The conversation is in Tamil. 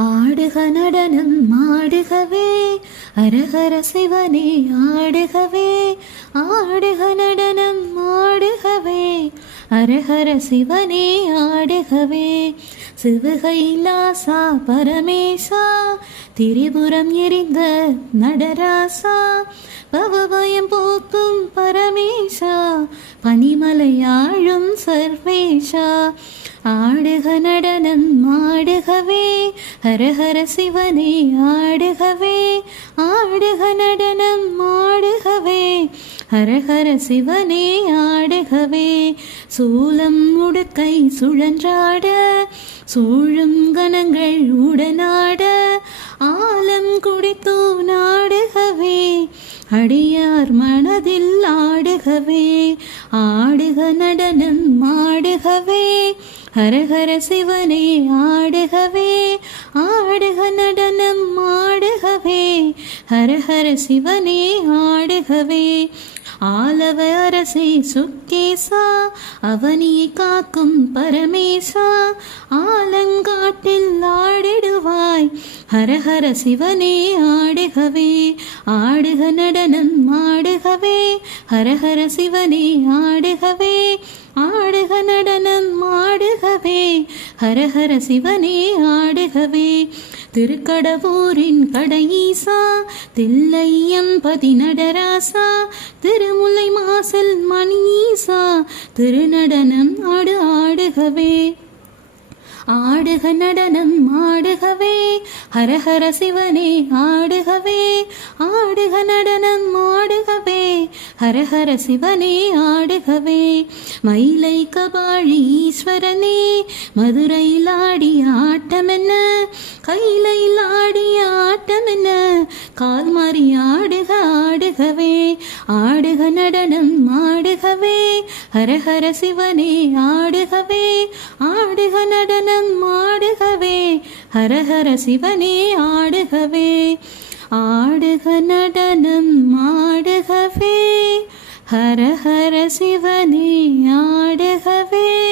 ஆடுக நடனம் ஆடுகவே அரஹர சிவனே ஆடுகவே ஆடுக நடனம் ஆடுகவே அரஹர சிவனே ஆடுகவே. சிவகைலாசா பரமேசா திரிபுரம் எரிந்த நடராசா பவபயம் போக்கும் பரமேசா பனிமலையாழும் சர்வேஷா. ஆடுக நடனம் ஆடுகவே ஹரஹர சிவனே ஆடுகவே ஆடுக நடனம் ஆடுகவே ஹரஹர சிவனே ஆடுகவே. சூலம் உடுக்கை சுழன்றாட சூழும் கணங்கள் உடனாட ஆலம் குடித்தோ நாடுகவே. அடியார் மனதில் ஆடுகவே ஆடுக நடனம் ஆடுகவே. ஹரஹர சிவனே ஆடுகவே ஆடுக நடனம் ஆடுகவே. ஹரஹர சிவனே ஆடுகவே. ஆலவ அரசே சுக்கேசா அவனியை காக்கும் பரமேசா ஆலங்காட்டில் ஹரஹர சிவனே ஆடுகவே ஆடுக நடனம் ஆடுகவே ஹரஹர சிவனே ஆடுகவே ஆடுக நடனம் ஆடுகவே ஹரஹர சிவனே ஆடுகவே. திருக்கடவூரின் கடையீசா தில்லையம்பதி நடராசா திருமுல்லை மாசல் மணியீசா திருநடனம் ஆடு ஆடுகவே. ஆடுக நடனம் ஆடுகவே ஹரஹர சிவனே ஆடுகவே ஆடுக நடனம் ஆடுகவே ஹரஹர சிவனே ஆடுகவே. மயிலை கபாழி ஈஸ்வரனே மதுரை லாடி ஆட்டமென்ன? கையிலை லாடி ஆட்டமென்ன? கால் மாறி ஆடுக ஆடுகவே. ஆடுக நடனம் ஆடுகவே ஹரஹர சிவனே ஆடுகவே. ஆடுக நடனம் ஆடு ஹரஹர சிவனே ஆடுகவே ஆடுக நடனம் ஆடுகவே ஹரஹர சிவனே ஆடுகவே.